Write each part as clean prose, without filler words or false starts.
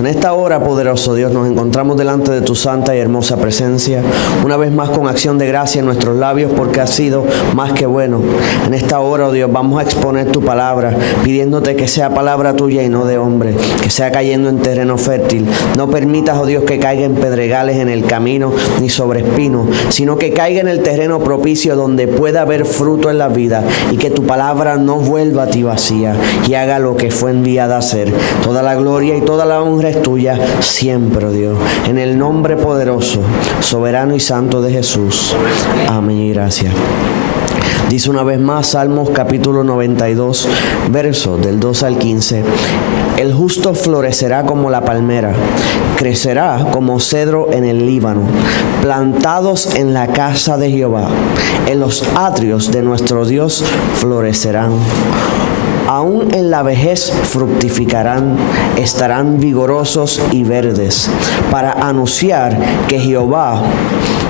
En esta hora, poderoso Dios, nos encontramos delante de tu santa y hermosa presencia, una vez más con acción de gracia en nuestros labios, porque has sido más que bueno. En esta hora, oh Dios, vamos a exponer tu palabra, pidiéndote que sea palabra tuya y no de hombre, que sea cayendo en terreno fértil. No permitas, oh Dios, que caiga en pedregales en el camino, ni sobre espinos, sino que caiga en el terreno propicio donde pueda haber fruto en la vida, y que tu palabra no vuelva a ti vacía, y haga lo que fue enviada a hacer. Toda la gloria y toda la honra es tuya siempre, oh Dios, en el nombre poderoso, soberano y santo de Jesús. Amén y gracias. Dice una vez más Salmos capítulo 92, versos del 2 al 15. El justo florecerá como la palmera, crecerá como cedro en el Líbano, plantados en la casa de Jehová. En los atrios de nuestro Dios florecerán. Aún en la vejez fructificarán, estarán vigorosos y verdes, para anunciar que Jehová,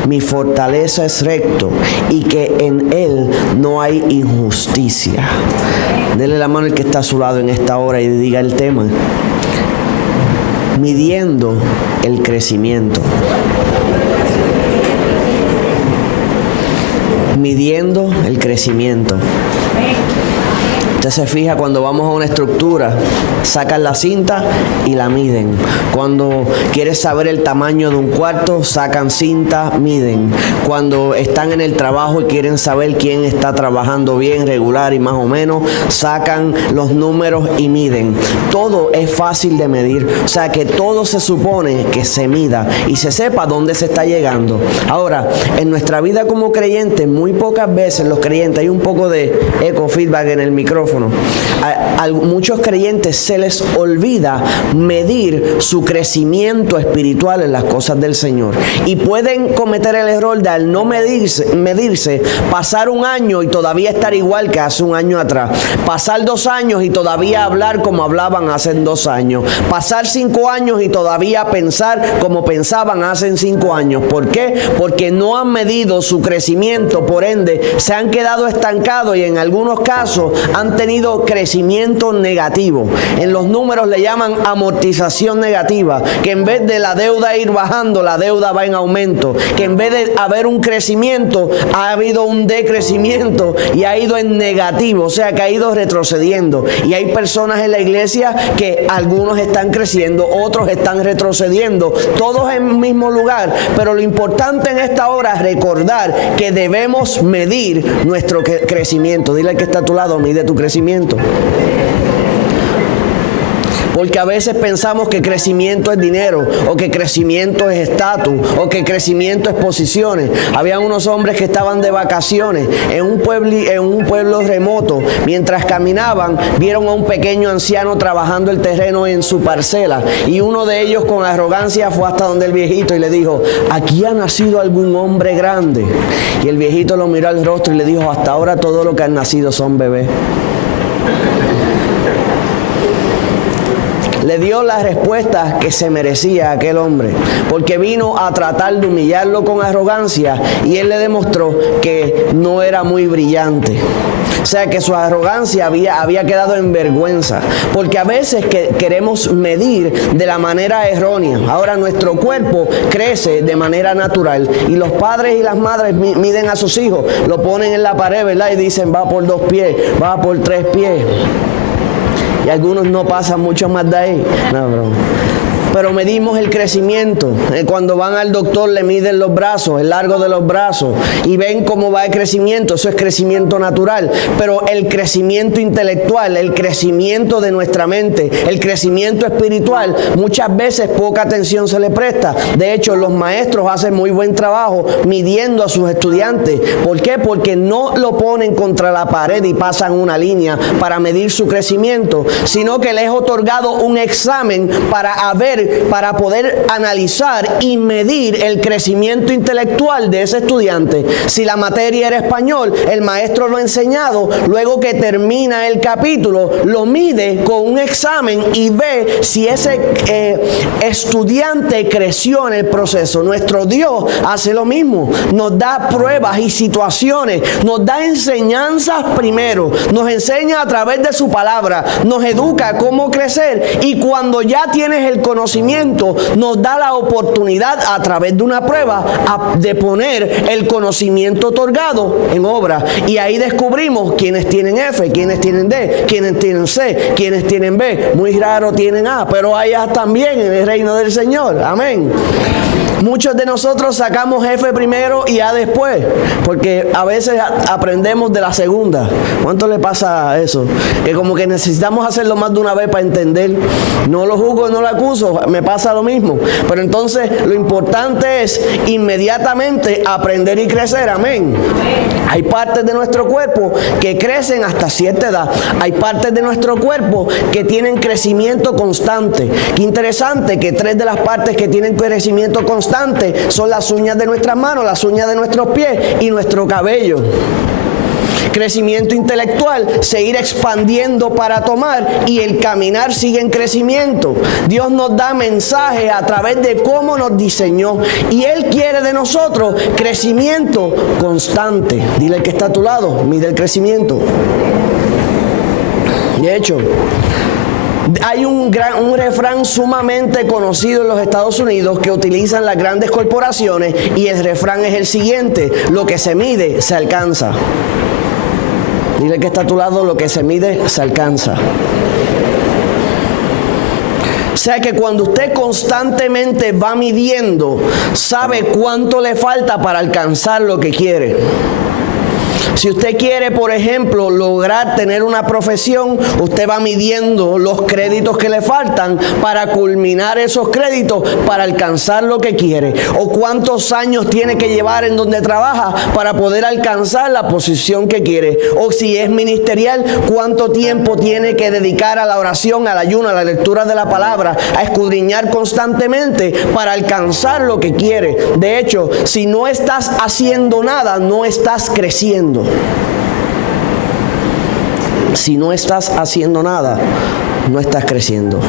mi fortaleza, es recto y que en él no hay injusticia. Dele la mano al que está a su lado en esta hora y diga el tema: midiendo el crecimiento. Midiendo el crecimiento. Usted se fija, cuando vamos a una estructura, sacan la cinta y la miden. Cuando quieres saber el tamaño de un cuarto, sacan cinta, miden. Cuando están en el trabajo y quieren saber quién está trabajando bien, regular y más o menos, sacan los números y miden. Todo es fácil de medir. O sea que todo se supone que se mida y se sepa dónde se está llegando. Ahora, en nuestra vida como creyentes, muy pocas veces los creyentes, hay un poco de eco feedback en el micrófono. A muchos creyentes se les olvida medir su crecimiento espiritual en las cosas del Señor, y pueden cometer el error de, al no medirse, pasar un año y todavía estar igual que hace un año atrás, pasar 2 años y todavía hablar como hablaban hace 2 años, pasar 5 años y todavía pensar como pensaban hace 5 años. ¿Por qué? Porque no han medido su crecimiento, por ende se han quedado estancados y en algunos casos han tenido crecimiento negativo. En los números le llaman amortización negativa, que en vez de la deuda ir bajando, la deuda va en aumento, que en vez de haber un crecimiento, ha habido un decrecimiento y ha ido en negativo, o sea que ha ido retrocediendo. Y hay personas en la iglesia que algunos están creciendo, otros están retrocediendo, todos en el mismo lugar, pero lo importante en esta hora es recordar que debemos medir nuestro crecimiento. Dile al que está a tu lado: mide tu crecimiento. Porque a veces pensamos que crecimiento es dinero, o que crecimiento es estatus, o que crecimiento es posiciones. Había unos hombres que estaban de vacaciones en un pueblo remoto. Mientras caminaban, vieron a un pequeño anciano trabajando el terreno en su parcela, y uno de ellos con arrogancia fue hasta donde el viejito y le dijo: aquí ha nacido algún hombre grande. Y el viejito lo miró al rostro y le dijo: hasta ahora todo lo que han nacido son bebés. Le dio la respuesta que se merecía a aquel hombre, porque vino a tratar de humillarlo con arrogancia, y él le demostró que no era muy brillante. O sea que su arrogancia había quedado en vergüenza, porque a veces queremos medir de la manera errónea. Ahora nuestro cuerpo crece de manera natural, y los padres y las madres miden a sus hijos, lo ponen en la pared, ¿verdad? Y dicen: va por 2 pies, va por 3 pies. Y algunos no pasan mucho más de ahí. No, broma. Pero medimos el crecimiento. Cuando van al doctor le miden los brazos, el largo de los brazos, y ven cómo va el crecimiento. Eso es crecimiento natural. Pero el crecimiento intelectual, el crecimiento de nuestra mente, el crecimiento espiritual, muchas veces poca atención se le presta. De hecho, los maestros hacen muy buen trabajo midiendo a sus estudiantes. ¿Por qué? Porque no lo ponen contra la pared y pasan una línea para medir su crecimiento, sino que les es otorgado un examen para ver para poder analizar y medir el crecimiento intelectual de ese estudiante. Si la materia era español, el maestro lo ha enseñado, luego que termina el capítulo, lo mide con un examen y ve si ese estudiante creció en el proceso. Nuestro Dios hace lo mismo, nos da pruebas y situaciones, nos da enseñanzas primero, nos enseña a través de su palabra, nos educa cómo crecer, y cuando ya tienes el conocimiento, nos da la oportunidad a través de una prueba de poner el conocimiento otorgado en obra, y ahí descubrimos quienes tienen F, quienes tienen D, quienes tienen C, quienes tienen B, muy raro tienen A, pero hay A también en el reino del Señor. Amén. Muchos de nosotros sacamos F primero y A después, porque a veces aprendemos de la segunda. ¿Cuánto le pasa a eso? Que como que necesitamos hacerlo más de una vez para entender. No lo juzgo, no lo acuso, me pasa lo mismo. Pero entonces lo importante es inmediatamente aprender y crecer. Amén. Hay partes de nuestro cuerpo que crecen hasta cierta edad. Hay partes de nuestro cuerpo que tienen crecimiento constante. Qué interesante que 3 de las partes que tienen crecimiento constante son las uñas de nuestras manos, las uñas de nuestros pies y nuestro cabello. Crecimiento intelectual, seguir expandiendo para tomar, y el caminar sigue en crecimiento. Dios nos da mensajes a través de cómo nos diseñó, y Él quiere de nosotros crecimiento constante. Dile al que está a tu lado, mide el crecimiento. De hecho, hay un refrán sumamente conocido en los Estados Unidos que utilizan las grandes corporaciones, y el refrán es el siguiente: lo que se mide se alcanza. Dile que está a tu lado, lo que se mide se alcanza. O sea que cuando usted constantemente va midiendo, sabe cuánto le falta para alcanzar lo que quiere. Si usted quiere, por ejemplo, lograr tener una profesión, usted va midiendo los créditos que le faltan para culminar esos créditos para alcanzar lo que quiere. O cuántos años tiene que llevar en donde trabaja para poder alcanzar la posición que quiere. O si es ministerial, cuánto tiempo tiene que dedicar a la oración, al ayuno, a la lectura de la palabra, a escudriñar constantemente para alcanzar lo que quiere. De hecho, si no estás haciendo nada, no estás creciendo. Si no estás haciendo nada, no estás creciendo.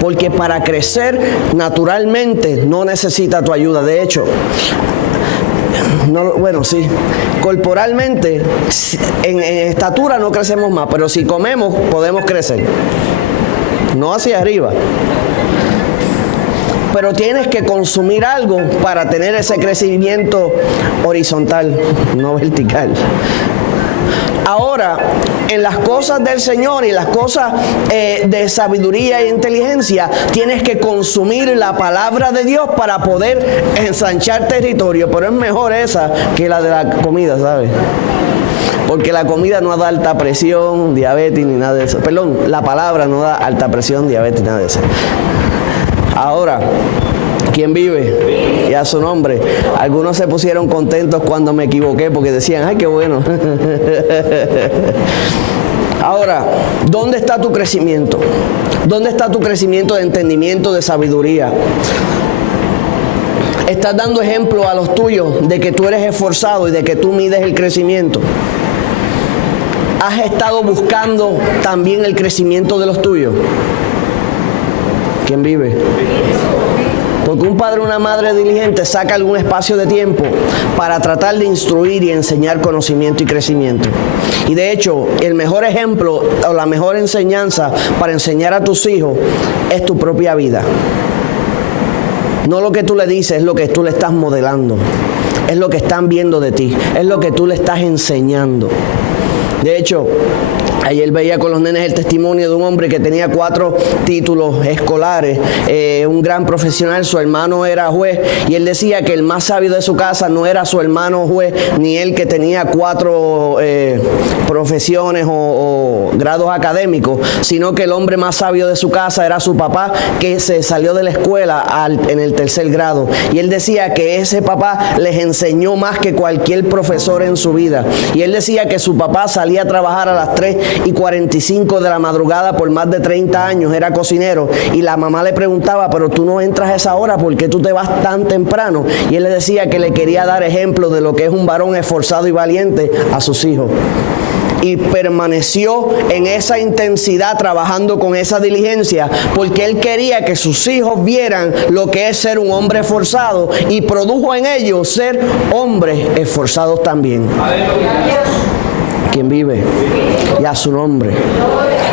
Porque para crecer naturalmente no necesita tu ayuda. De hecho, sí, corporalmente en estatura no crecemos más, pero si comemos podemos crecer. No hacia arriba. Pero tienes que consumir algo para tener ese crecimiento horizontal, no vertical. Ahora, en las cosas del Señor y las cosas de sabiduría e inteligencia, tienes que consumir la palabra de Dios para poder ensanchar territorio. Pero es mejor esa que la de la comida, ¿sabes? Porque la comida no da alta presión, diabetes ni nada de eso. Perdón, la palabra no da alta presión, diabetes, nada de eso. Ahora, ¿quién vive? Y a su nombre. Algunos se pusieron contentos cuando me equivoqué porque decían, ¡ay, qué bueno! Ahora, ¿dónde está tu crecimiento? ¿Dónde está tu crecimiento de entendimiento, de sabiduría? ¿Estás dando ejemplo a los tuyos de que tú eres esforzado y de que tú mides el crecimiento? ¿Has estado buscando también el crecimiento de los tuyos? ¿Quién vive? Porque un padre o una madre diligente saca algún espacio de tiempo para tratar de instruir y enseñar conocimiento y crecimiento. Y de hecho, el mejor ejemplo o la mejor enseñanza para enseñar a tus hijos es tu propia vida. No lo que tú le dices, es lo que tú le estás modelando. Es lo que están viendo de ti. Es lo que tú le estás enseñando. De hecho, ayer veía con los nenes el testimonio de un hombre que tenía 4 títulos escolares, un gran profesional. Su hermano era juez y él decía que el más sabio de su casa no era su hermano juez, ni él que tenía 4 profesiones o grados académicos, sino que el hombre más sabio de su casa era su papá, que se salió de la escuela en el 3er grado. Y él decía que ese papá les enseñó más que cualquier profesor en su vida. Y él decía que su papá salía a trabajar a las 3 2:45 de la madrugada por más de 30 años, era cocinero, y la mamá le preguntaba, pero tú no entras a esa hora, ¿por qué tú te vas tan temprano? Y él le decía que le quería dar ejemplo de lo que es un varón esforzado y valiente a sus hijos. Y permaneció en esa intensidad, trabajando con esa diligencia, porque él quería que sus hijos vieran lo que es ser un hombre esforzado, y produjo en ellos ser hombres esforzados también. ¿Quién vive? Y a su nombre.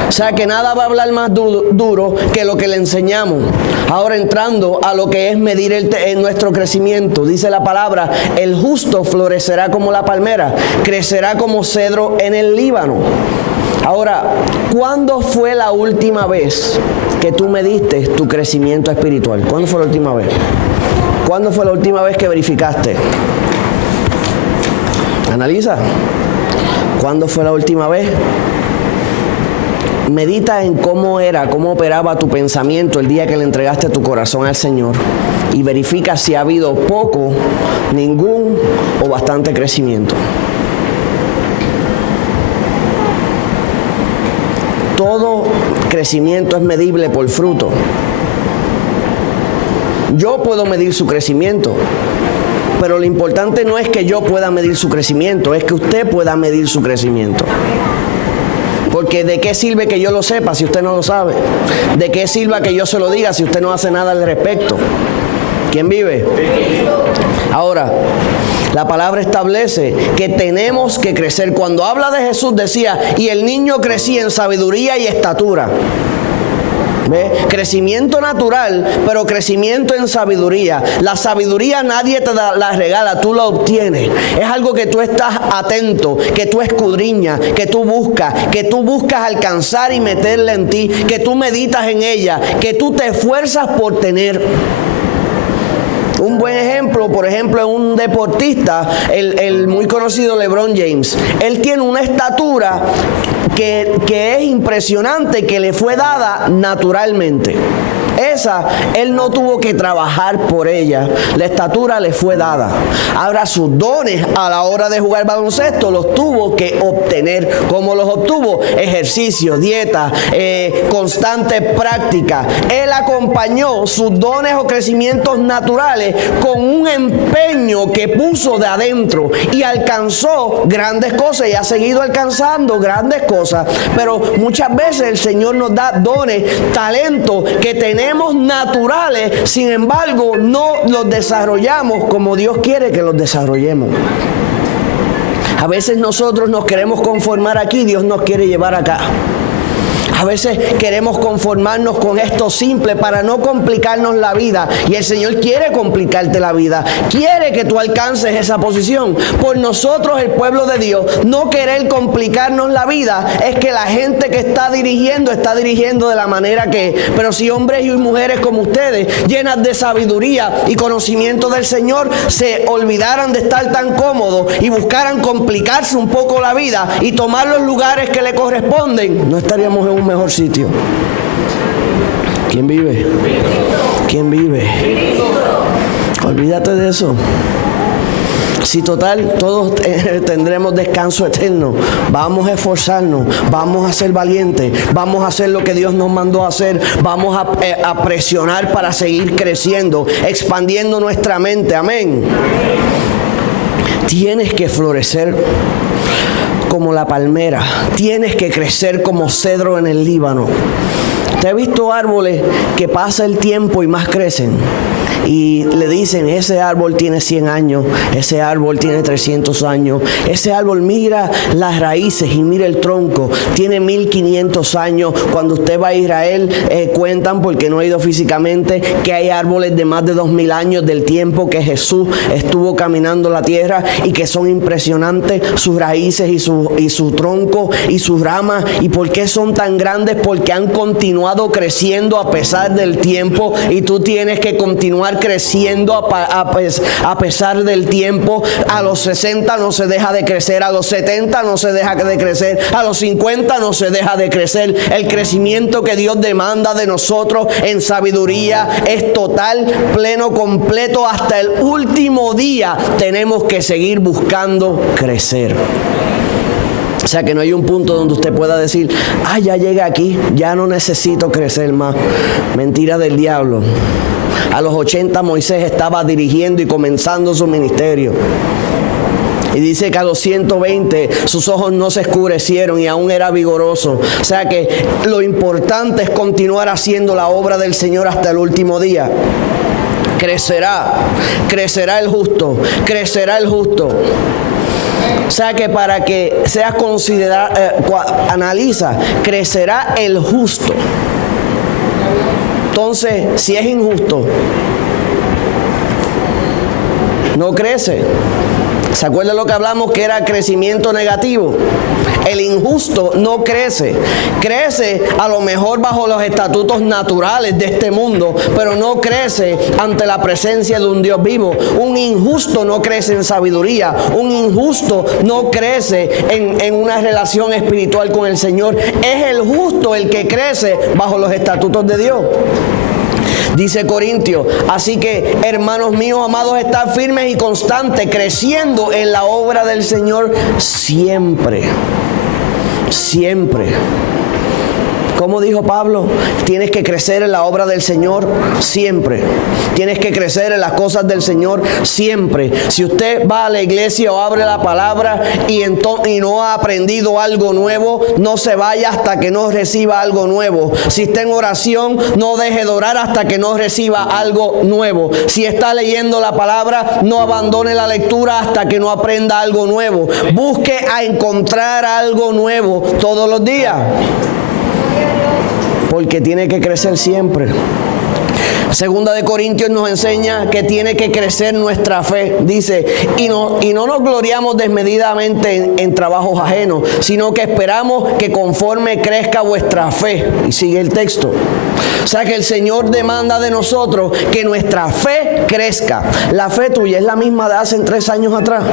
O sea que nada va a hablar más duro que lo que le enseñamos. Ahora entrando a lo que es medir nuestro crecimiento. Dice la palabra, el justo florecerá como la palmera, crecerá como cedro en el Líbano. Ahora, ¿cuándo fue la última vez que tú mediste tu crecimiento espiritual? ¿Cuándo fue la última vez? ¿Cuándo fue la última vez que verificaste? Analiza. ¿Cuándo fue la última vez? Medita en cómo operaba tu pensamiento el día que le entregaste tu corazón al Señor, y verifica si ha habido poco, ningún o bastante crecimiento. Todo crecimiento es medible por fruto. Yo puedo medir su crecimiento, pero lo importante no es que yo pueda medir su crecimiento, es que usted pueda medir su crecimiento. Porque ¿de qué sirve que yo lo sepa si usted no lo sabe? ¿De qué sirve que yo se lo diga si usted no hace nada al respecto? ¿Quién vive? Ahora, la palabra establece que tenemos que crecer. Cuando habla de Jesús decía, y el niño crecía en sabiduría y estatura. ¿Ve? Crecimiento natural, pero crecimiento en sabiduría. La sabiduría nadie te la regala, tú la obtienes. Es algo que tú estás atento, que tú escudriñas, que tú buscas alcanzar y meterla en ti, que tú meditas en ella, que tú te esfuerzas por tener. Un buen ejemplo, por ejemplo, es un deportista, el muy conocido LeBron James. Él tiene una estatura que es impresionante, que le fue dada naturalmente. Él no tuvo que trabajar por ella. La estatura le fue dada. Ahora sus dones a la hora de jugar baloncesto los tuvo que obtener. ¿Cómo los obtuvo? Ejercicio, dieta, constante práctica. Él acompañó sus dones o crecimientos naturales con un empeño que puso de adentro, y alcanzó grandes cosas y ha seguido alcanzando grandes cosas. Pero muchas veces el Señor nos da dones, talentos que tenemos naturales, sin embargo no los desarrollamos como Dios quiere que los desarrollemos. A veces nosotros nos queremos conformar aquí, Dios nos quiere llevar acá. A veces queremos conformarnos con esto simple para no complicarnos la vida. Y el Señor quiere complicarte la vida. Quiere que tú alcances esa posición. Por nosotros, el pueblo de Dios, no querer complicarnos la vida es que la gente que está dirigiendo de la manera que es. Pero si hombres y mujeres como ustedes, llenas de sabiduría y conocimiento del Señor, se olvidaran de estar tan cómodos y buscaran complicarse un poco la vida y tomar los lugares que le corresponden, no estaríamos en un mejor sitio. ¿Quién vive? ¿Quién vive? Olvídate de eso. Si total, todos tendremos descanso eterno. Vamos a esforzarnos, vamos a ser valientes, vamos a hacer lo que Dios nos mandó a hacer, vamos a presionar para seguir creciendo, expandiendo nuestra mente. Amén. Tienes que florecer como la palmera, tienes que crecer como cedro en el Líbano. ¿Te has visto árboles que pasa el tiempo y más crecen? Y le dicen, ese árbol tiene 100 años, ese árbol tiene 300 años, ese árbol mira las raíces y mira el tronco, tiene 1500 años. Cuando usted va a Israel, cuentan, porque no he ido físicamente, que hay árboles de más de 2000 años del tiempo que Jesús estuvo caminando la tierra, y que son impresionantes sus raíces y su tronco y sus ramas. ¿Y por qué son tan grandes? Porque han continuado creciendo a pesar del tiempo, y tú tienes que continuar creciendo a pesar del tiempo. A los 60 no se deja de crecer, a los 70 no se deja de crecer, a los 50 no se deja de crecer. El crecimiento que Dios demanda de nosotros en sabiduría es total, pleno, completo. Hasta el último día tenemos que seguir buscando crecer. sea que no hay un punto donde usted pueda decir, ya llegué aquí, ya no necesito crecer más. Mentira del diablo. A los 80 Moisés estaba dirigiendo y comenzando su ministerio. Y dice que a los 120 sus ojos no se oscurecieron y aún era vigoroso. O sea que lo importante es continuar haciendo la obra del Señor hasta el último día. Crecerá el justo, crecerá el justo. O sea que para que seas considerado, analiza, crecerá el justo. Entonces, si es injusto, no crece. ¿Se acuerdan lo que hablamos que era crecimiento negativo? El injusto no crece. Crece a lo mejor bajo los estatutos naturales de este mundo, pero no crece ante la presencia de un Dios vivo. Un injusto no crece en sabiduría. Un injusto no crece en una relación espiritual con el Señor. Es el justo el que crece bajo los estatutos de Dios. Dice Corintios, así que hermanos míos amados, estad firmes y constantes, creciendo en la obra del Señor siempre. Siempre. Como dijo Pablo, tienes que crecer en la obra del Señor siempre. Tienes que crecer en las cosas del Señor siempre. Si usted va a la iglesia o abre la palabra y no ha aprendido algo nuevo, no se vaya hasta que no reciba algo nuevo. Si está en oración, no deje de orar hasta que no reciba algo nuevo. Si está leyendo la palabra, no abandone la lectura hasta que no aprenda algo nuevo. Busque a encontrar algo nuevo todos los días. Porque tiene que crecer siempre. Segunda de Corintios nos enseña que tiene que crecer nuestra fe. Dice, y no nos gloriamos desmedidamente en trabajos ajenos, sino que esperamos que conforme crezca vuestra fe. Y sigue el texto. O sea que el Señor demanda de nosotros que nuestra fe crezca. La fe tuya es la misma de hace 3 años atrás.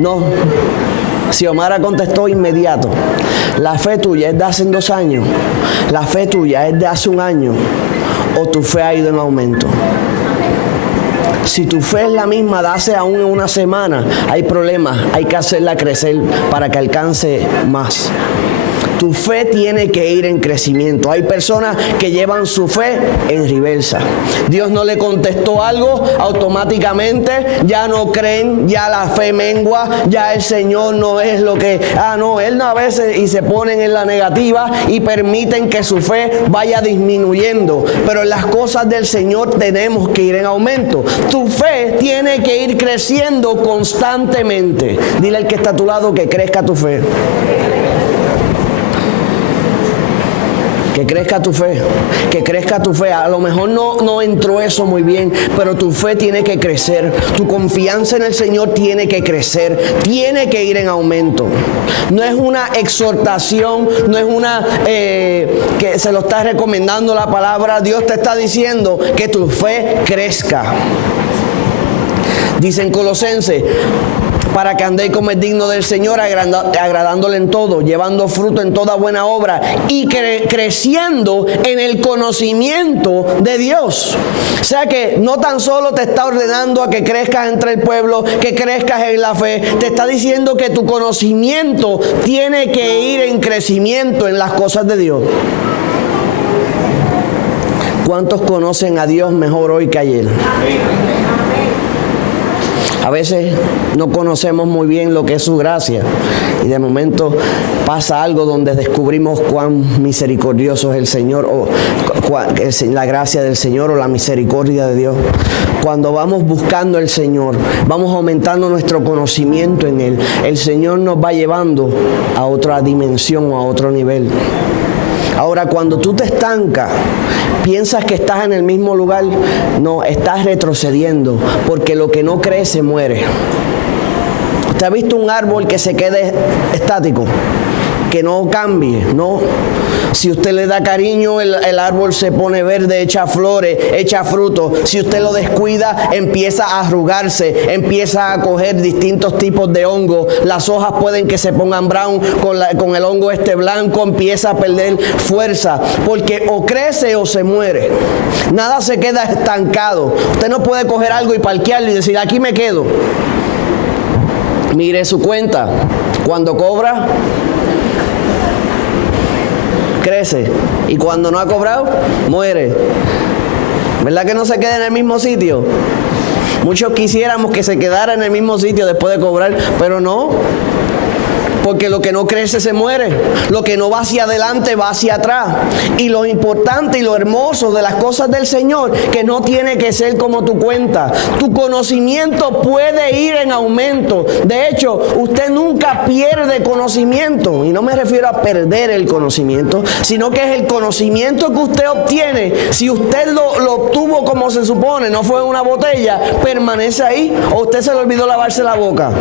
No. Xiomara contestó inmediato. La fe tuya es de hace 2 años. La fe tuya es de hace 1 año. O tu fe ha ido en aumento. Si tu fe es la misma de hace aún 1 semana, hay problemas. Hay que hacerla crecer para que alcance más. Tu fe tiene que ir en crecimiento. Hay personas que llevan su fe en reversa. Dios no le contestó algo, automáticamente ya no creen, ya la fe mengua, ya el Señor no es lo que... Él no a veces y se ponen en la negativa y permiten que su fe vaya disminuyendo. Pero en las cosas del Señor tenemos que ir en aumento. Tu fe tiene que ir creciendo constantemente. Dile al que está a tu lado que crezca tu fe. Que crezca tu fe, que crezca tu fe. A lo mejor no entró eso muy bien, pero tu fe tiene que crecer. Tu confianza en el Señor tiene que crecer, tiene que ir en aumento. No es una exhortación, no es una que se lo está recomendando la palabra. Dios te está diciendo que tu fe crezca. Dice en Colosenses, para que andéis como es digno del Señor, agradándole en todo, llevando fruto en toda buena obra y creciendo en el conocimiento de Dios. O sea que no tan solo te está ordenando a que crezcas entre el pueblo, que crezcas en la fe, te está diciendo que tu conocimiento tiene que ir en crecimiento en las cosas de Dios. ¿Cuántos conocen a Dios mejor hoy que ayer? A veces no conocemos muy bien lo que es su gracia y de momento pasa algo donde descubrimos cuán misericordioso es el Señor o la gracia del Señor o la misericordia de Dios. Cuando vamos buscando al Señor, vamos aumentando nuestro conocimiento en Él, el Señor nos va llevando a otra dimensión o a otro nivel. Ahora, cuando tú te estancas, piensas que estás en el mismo lugar, no, estás retrocediendo, porque lo que no crece muere. ¿Usted ha visto un árbol que se quede estático? Que no cambie, ¿no? Si usted le da cariño, el árbol se pone verde, echa flores, echa frutos. Si usted lo descuida, empieza a arrugarse, empieza a coger distintos tipos de hongos. Las hojas pueden que se pongan brown, con el hongo blanco empieza a perder fuerza, porque o crece o se muere. Nada se queda estancado. Usted no puede coger algo y parquearlo y decir, aquí me quedo. Mire su cuenta. Cuando cobra, crece. Y cuando no ha cobrado, muere. ¿Verdad que no se queda en el mismo sitio? Muchos quisiéramos que se quedara en el mismo sitio después de cobrar, pero no. Porque lo que no crece se muere. Lo que no va hacia adelante va hacia atrás. Y lo importante y lo hermoso de las cosas del Señor, que no tiene que ser como tu cuenta. Tu conocimiento puede ir en aumento. De hecho, usted nunca pierde conocimiento. Y no me refiero a perder el conocimiento, sino que es el conocimiento que usted obtiene. Si usted lo obtuvo como se supone, no fue en una botella, permanece ahí. O usted se le olvidó lavarse la boca.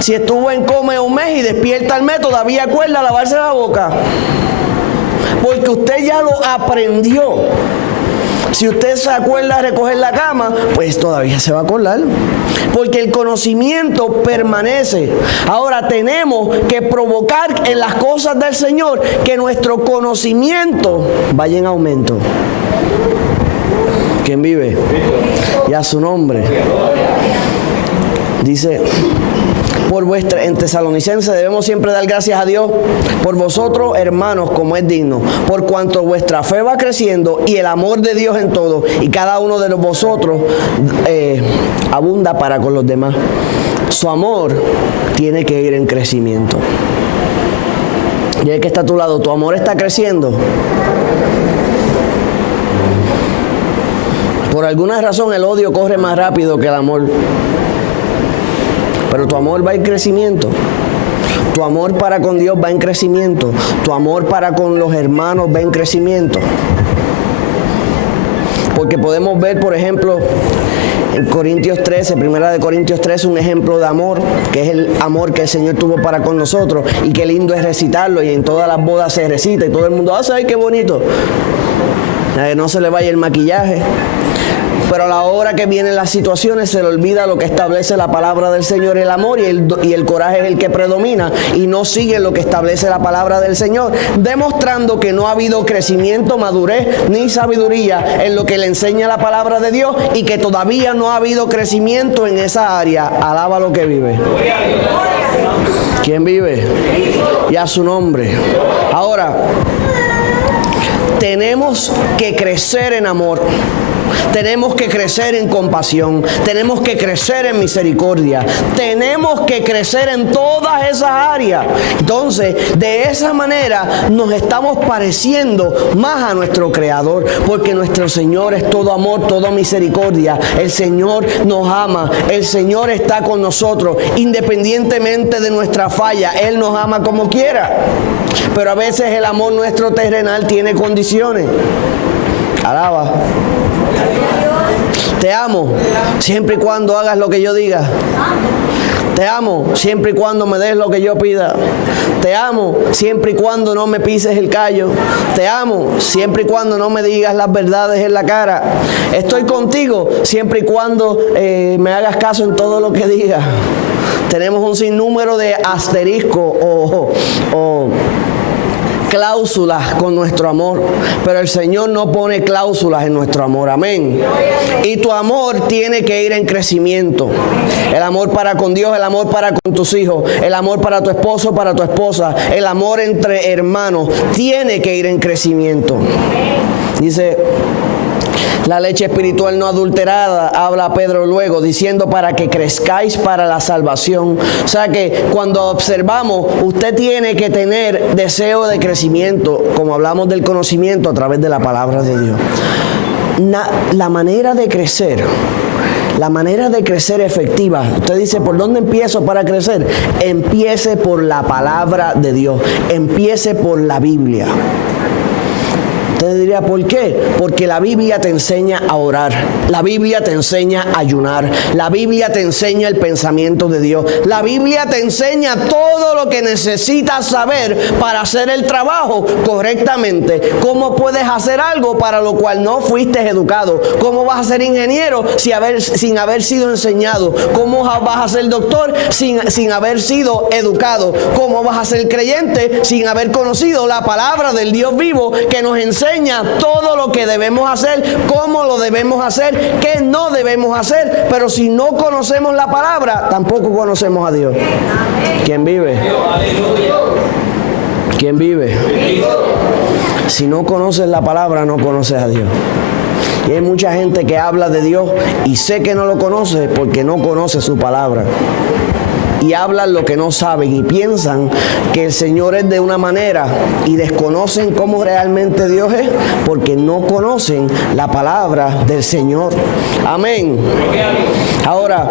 Si estuvo en coma un mes y despierta al mes, todavía acuerda lavarse la boca. Porque usted ya lo aprendió. Si usted se acuerda de recoger la cama, pues todavía se va a acordar. Porque el conocimiento permanece. Ahora tenemos que provocar en las cosas del Señor que nuestro conocimiento vaya en aumento. ¿Quién vive? Y a su nombre. Dice... en Tesalonicenses debemos siempre dar gracias a Dios por vosotros, hermanos, como es digno, por cuanto vuestra fe va creciendo y el amor de Dios en todo, y cada uno de vosotros abunda para con los demás. Su amor tiene que ir en crecimiento. Y el que está a tu lado, ¿tu amor está creciendo? Por alguna razón el odio corre más rápido que el amor. Pero tu amor va en crecimiento. Tu amor para con Dios va en crecimiento. Tu amor para con los hermanos va en crecimiento. Porque podemos ver, por ejemplo, en Corintios 13, primera de Corintios 13, un ejemplo de amor, que es el amor que el Señor tuvo para con nosotros. Y qué lindo es recitarlo. Y en todas las bodas se recita y todo el mundo hace, ¡ay, qué bonito! No se le vaya el maquillaje. Pero a la hora que vienen las situaciones se le olvida lo que establece la palabra del Señor, el amor, y el coraje es el que predomina y no sigue lo que establece la palabra del Señor, demostrando que no ha habido crecimiento, madurez ni sabiduría en lo que le enseña la palabra de Dios y que todavía no ha habido crecimiento en esa área. Alaba lo que vive. ¿Quién vive? Y a su nombre. Ahora, tenemos que crecer en amor. Tenemos que crecer en compasión, tenemos que crecer en misericordia, tenemos que crecer en todas esas áreas. Entonces, de esa manera nos estamos pareciendo más a nuestro Creador, porque nuestro Señor es todo amor, todo misericordia. El Señor nos ama, el Señor está con nosotros, independientemente de nuestra falla. Él nos ama como quiera, pero a veces el amor nuestro terrenal tiene condiciones. Alaba. Te amo siempre y cuando hagas lo que yo diga. Te amo siempre y cuando me des lo que yo pida. Te amo siempre y cuando no me pises el callo. Te amo siempre y cuando no me digas las verdades en la cara. Estoy contigo siempre y cuando me hagas caso en todo lo que digas. Tenemos un sinnúmero de asteriscos o cláusulas con nuestro amor, pero el Señor no pone cláusulas en nuestro amor. Amén. Y tu amor tiene que ir en crecimiento. El amor para con Dios, el amor para con tus hijos, el amor para tu esposo, para tu esposa, el amor entre hermanos tiene que ir en crecimiento. Dice: la leche espiritual no adulterada, habla Pedro luego, diciendo para que crezcáis para la salvación. O sea que cuando observamos, usted tiene que tener deseo de crecimiento, como hablamos del conocimiento a través de la palabra de Dios. La manera de crecer efectiva, usted dice, ¿por dónde empiezo para crecer? Empiece por la palabra de Dios, empiece por la Biblia. Usted diría, ¿por qué? Porque la Biblia te enseña a orar, la Biblia te enseña a ayunar, la Biblia te enseña el pensamiento de Dios, la Biblia te enseña todo lo que necesitas saber para hacer el trabajo correctamente. ¿Cómo puedes hacer algo para lo cual no fuiste educado? ¿Cómo vas a ser ingeniero sin haber sido enseñado? ¿Cómo vas a ser doctor sin haber sido educado? ¿Cómo vas a ser creyente sin haber conocido la palabra del Dios vivo que nos enseña enseña todo lo que debemos hacer, cómo lo debemos hacer, qué no debemos hacer. Pero si no conocemos la palabra, tampoco conocemos a Dios. ¿Quién vive? ¿Quién vive? Si no conoces la palabra, no conoces a Dios. Y hay mucha gente que habla de Dios y sé que no lo conoce porque no conoce su palabra. Y hablan lo que no saben y piensan que el Señor es de una manera y desconocen cómo realmente Dios es porque no conocen la palabra del Señor. Amén. Ahora,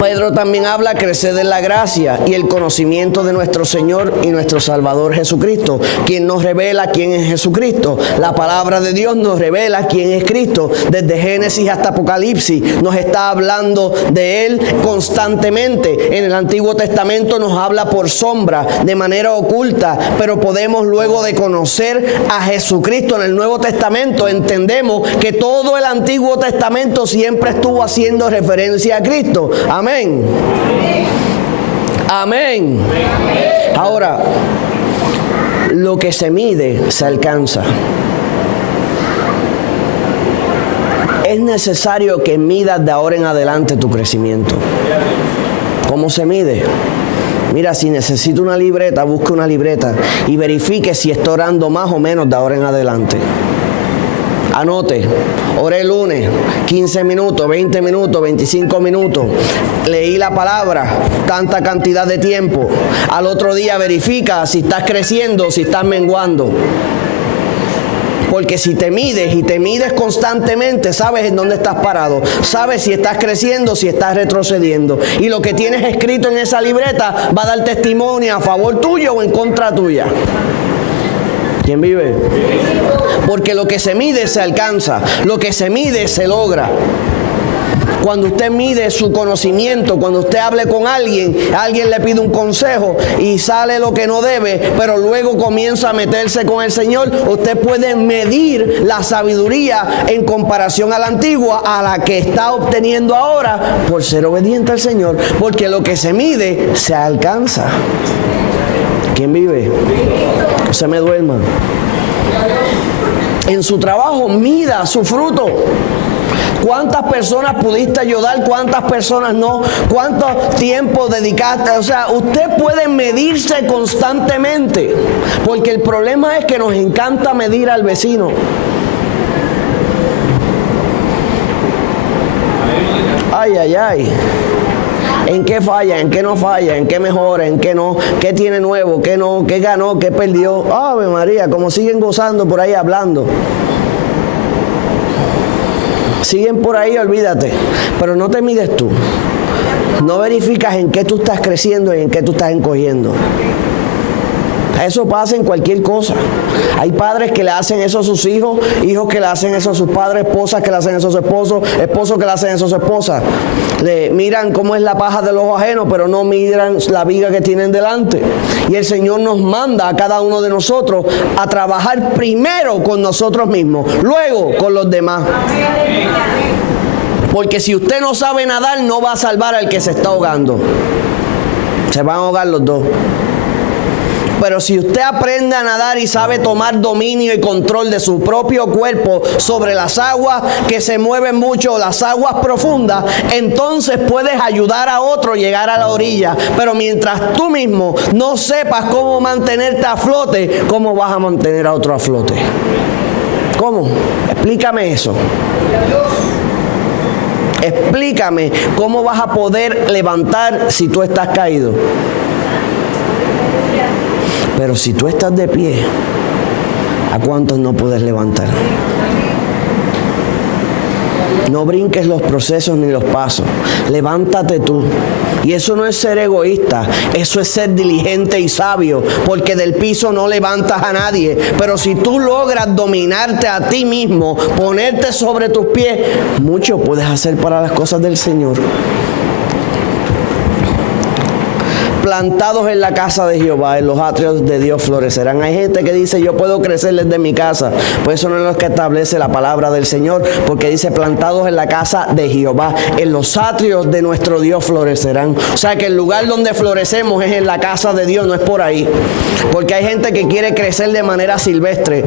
Pedro también habla crecer en la gracia y el conocimiento de nuestro Señor y nuestro Salvador Jesucristo, quien nos revela quién es Jesucristo. La palabra de Dios nos revela quién es Cristo. Desde Génesis hasta Apocalipsis nos está hablando de Él constantemente. En el Antiguo Testamento nos habla por sombra, de manera oculta, pero podemos luego de conocer a Jesucristo en el Nuevo Testamento, entendemos que todo el Antiguo Testamento siempre estuvo haciendo referencia a Cristo. Amén. Amén. Ahora, lo que se mide se alcanza. Es necesario que midas de ahora en adelante tu crecimiento. ¿Cómo se mide? Mira, si necesito una libreta, busque una libreta y verifique si estoy orando más o menos de ahora en adelante. Anote, oré el lunes, 15 minutos, 20 minutos, 25 minutos. Leí la palabra, tanta cantidad de tiempo. Al otro día verifica si estás creciendo, si estás menguando. Porque si te mides y te mides constantemente, sabes en dónde estás parado. Sabes si estás creciendo, si estás retrocediendo. Y lo que tienes escrito en esa libreta va a dar testimonio a favor tuyo o en contra tuya. ¿Quién vive? Porque lo que se mide se alcanza, lo que se mide se logra. Cuando usted mide su conocimiento, cuando usted hable con alguien, alguien le pide un consejo y sale lo que no debe, pero luego comienza a meterse con el Señor, usted puede medir la sabiduría en comparación a la antigua, a la que está obteniendo ahora por ser obediente al Señor, porque lo que se mide se alcanza. ¿Quién vive? No se me duerma. En su trabajo, mida su fruto. ¿Cuántas personas pudiste ayudar? ¿Cuántas personas no? ¿Cuánto tiempo dedicaste? O sea, usted puede medirse constantemente. Porque el problema es que nos encanta medir al vecino. Ay, ay, ay. ¿En qué falla? ¿En qué no falla? ¿En qué mejora? ¿En qué no? ¿Qué tiene nuevo? ¿Qué no? ¿Qué ganó? ¿Qué perdió? Ave María, como siguen gozando por ahí hablando. Siguen por ahí, olvídate. Pero no te mides tú. No verificas en qué tú estás creciendo y en qué tú estás encogiendo. Eso pasa en cualquier cosa. Hay padres que le hacen eso a sus hijos, hijos que le hacen eso a sus padres, esposas que le hacen eso a su esposo, esposos que le hacen eso a su esposa. Le miran cómo es la paja del ojo ajeno, pero no miran la viga que tienen delante. Y el Señor nos manda a cada uno de nosotros a trabajar primero con nosotros mismos, luego con los demás. Porque si usted no sabe nadar, no va a salvar al que se está ahogando. Se van a ahogar los dos. Pero si usted aprende a nadar y sabe tomar dominio y control de su propio cuerpo sobre las aguas que se mueven mucho, las aguas profundas, entonces puedes ayudar a otro a llegar a la orilla. Pero mientras tú mismo no sepas cómo mantenerte a flote, ¿cómo vas a mantener a otro a flote? ¿Cómo? Explícame eso. Explícame cómo vas a poder levantar si tú estás caído. Pero si tú estás de pie, ¿a cuántos no puedes levantar? No brinques los procesos ni los pasos. Levántate tú. Y eso no es ser egoísta, eso es ser diligente y sabio, porque del piso no levantas a nadie. Pero si tú logras dominarte a ti mismo, ponerte sobre tus pies, mucho puedes hacer para las cosas del Señor. Plantados en la casa de Jehová, en los atrios de Dios florecerán. Hay gente que dice, yo puedo crecer desde mi casa. Pues eso no es lo que establece la palabra del Señor, porque dice, plantados en la casa de Jehová, en los atrios de nuestro Dios florecerán. O sea que el lugar donde florecemos es en la casa de Dios, no es por ahí. Porque hay gente que quiere crecer de manera silvestre.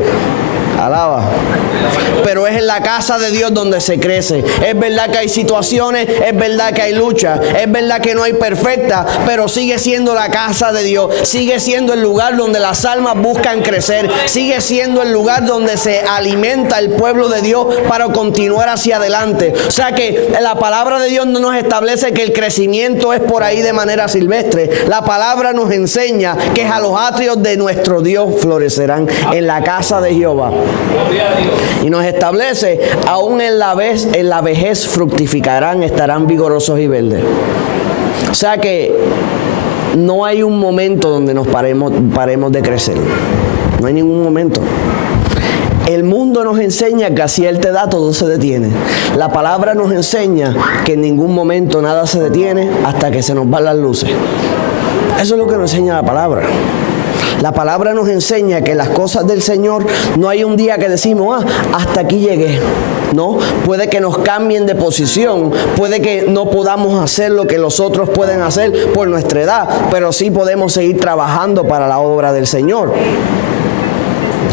Alaba. Pero es en la casa de Dios donde se crece. Es verdad que hay situaciones, es verdad que hay lucha, es verdad que no hay perfecta, pero sigue siendo la casa de Dios. Sigue siendo el lugar donde las almas buscan crecer. Sigue siendo el lugar donde se alimenta el pueblo de Dios para continuar hacia adelante. O sea que la palabra de Dios no nos establece que el crecimiento es por ahí de manera silvestre. La palabra nos enseña que a los atrios de nuestro Dios florecerán en la casa de Jehová. Y nos establece, aún en la vejez fructificarán, estarán vigorosos y verdes. O sea que no hay un momento donde nos paremos de crecer. No hay ningún momento. El mundo nos enseña que si Él te da, todo se detiene. La palabra nos enseña que en ningún momento nada se detiene hasta que se nos van las luces. Eso es lo que nos enseña la palabra. La palabra nos enseña que las cosas del Señor no hay un día que decimos, hasta aquí llegué. No, puede que nos cambien de posición, puede que no podamos hacer lo que los otros pueden hacer por nuestra edad, pero sí podemos seguir trabajando para la obra del Señor.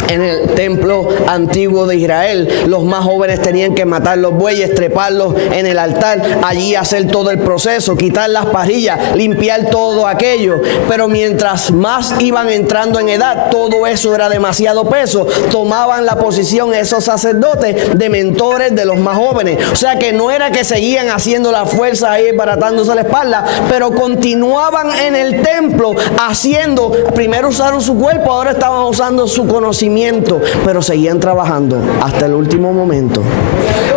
En el templo antiguo de Israel, los más jóvenes tenían que matar los bueyes, treparlos en el altar, allí hacer todo el proceso, quitar las parrillas, limpiar todo aquello. Pero mientras más iban entrando en edad, todo eso era demasiado peso. Tomaban la posición esos sacerdotes de mentores de los más jóvenes. O sea que no era que seguían haciendo la fuerza ahí baratándose la espalda, pero continuaban en el templo haciendo, primero usaron su cuerpo, ahora estaban usando su conocimiento, pero seguían trabajando hasta el último momento.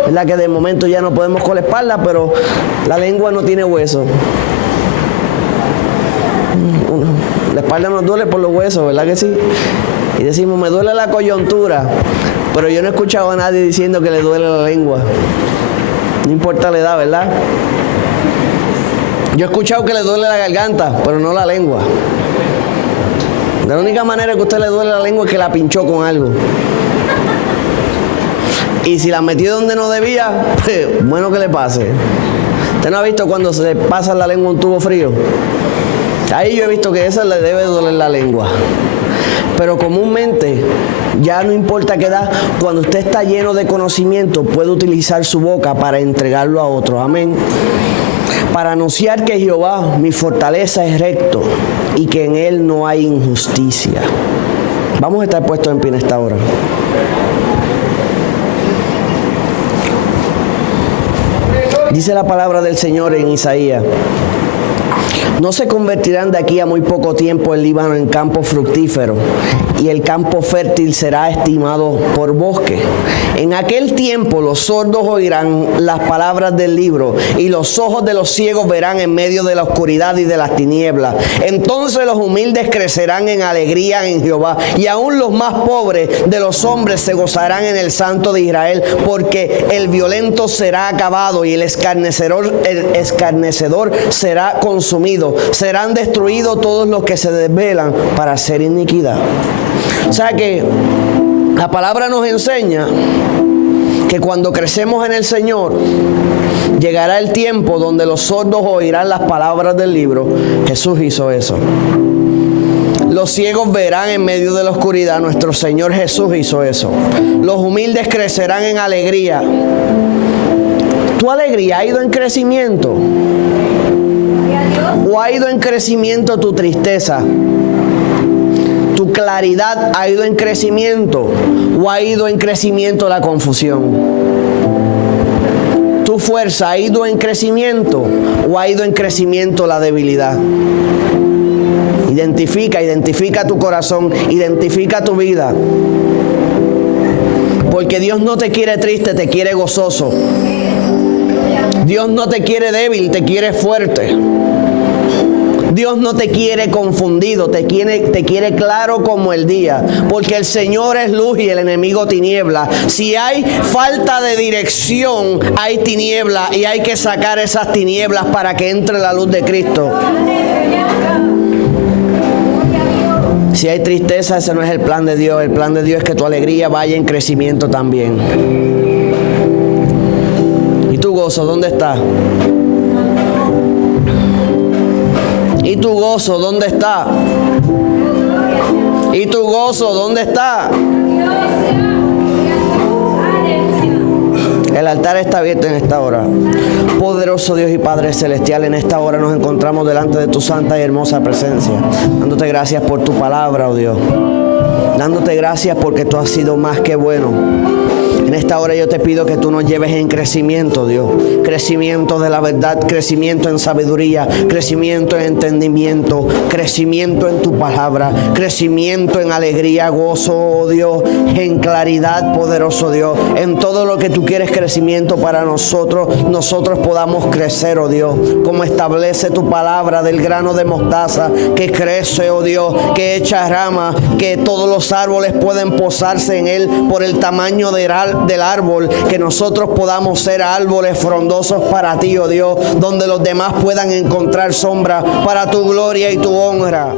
Es la que de momento ya no podemos con la espalda, pero la lengua no tiene hueso. La espalda nos duele por los huesos, ¿verdad que sí? Y decimos, me duele la coyuntura, pero yo no he escuchado a nadie diciendo que le duele la lengua. No importa la edad, ¿verdad? Yo he escuchado que le duele la garganta, pero no la lengua. La única manera que a usted le duele la lengua es que la pinchó con algo. Y si la metió donde no debía, bueno que le pase. ¿Usted no ha visto cuando se pasa la lengua un tubo frío? Ahí yo he visto que eso le debe doler la lengua. Pero comúnmente, ya no importa qué edad, cuando usted está lleno de conocimiento, puede utilizar su boca para entregarlo a otro. Amén. Para anunciar que Jehová, mi fortaleza, es recto y que en Él no hay injusticia. Vamos a estar puestos en pie en esta hora. Dice la palabra del Señor en Isaías: no se convertirán de aquí a muy poco tiempo el Líbano en campo fructífero, y el campo fértil será estimado por bosque. En aquel tiempo los sordos oirán las palabras del libro, y los ojos de los ciegos verán en medio de la oscuridad y de las tinieblas. Entonces los humildes crecerán en alegría en Jehová, y aún los más pobres de los hombres se gozarán en el Santo de Israel, porque el violento será acabado y el escarnecedor será consumido. Serán destruidos todos los que se desvelan para hacer iniquidad. O sea que la palabra nos enseña que cuando crecemos en el Señor, llegará el tiempo donde los sordos oirán las palabras del libro. Jesús hizo eso. Los ciegos verán en medio de la oscuridad. Nuestro Señor Jesús hizo eso. Los humildes crecerán en alegría. ¿Tu alegría ha ido en crecimiento? ¿O ha ido en crecimiento tu tristeza? ¿Tu claridad ha ido en crecimiento? ¿O ha ido en crecimiento la confusión? ¿Tu fuerza ha ido en crecimiento? ¿O ha ido en crecimiento la debilidad? Identifica tu corazón, identifica tu vida. Porque Dios no te quiere triste, te quiere gozoso. Dios no te quiere débil, te quiere fuerte. Dios no te quiere confundido, te quiere claro como el día, porque el Señor es luz y el enemigo tiniebla. Si hay falta de dirección, hay tiniebla, y hay que sacar esas tinieblas para que entre la luz de Cristo. Si hay tristeza, ese no es el plan de Dios. El plan de Dios es que tu alegría vaya en crecimiento también. ¿Y tu gozo dónde está? ¿Y tu gozo dónde está? ¿Y tu gozo dónde está? altar está abierto en esta hora. Poderoso Dios y Padre Celestial, en esta hora nos encontramos delante de tu santa y hermosa presencia, dándote gracias por tu palabra, oh Dios. Dándote gracias porque tú has sido más que bueno. En esta hora yo te pido que tú nos lleves en crecimiento, Dios. Crecimiento de la verdad, crecimiento en sabiduría, crecimiento en entendimiento, crecimiento en tu palabra, crecimiento en alegría, gozo, oh Dios, en claridad, poderoso Dios. En todo lo que tú quieres crecimiento para nosotros, nosotros podamos crecer, oh Dios. Como establece tu palabra del grano de mostaza que crece, oh Dios, que echa rama, que todos los árboles pueden posarse en él por el tamaño del árbol, que nosotros podamos ser árboles frondosos para ti, oh Dios, donde los demás puedan encontrar sombra para tu gloria y tu honra.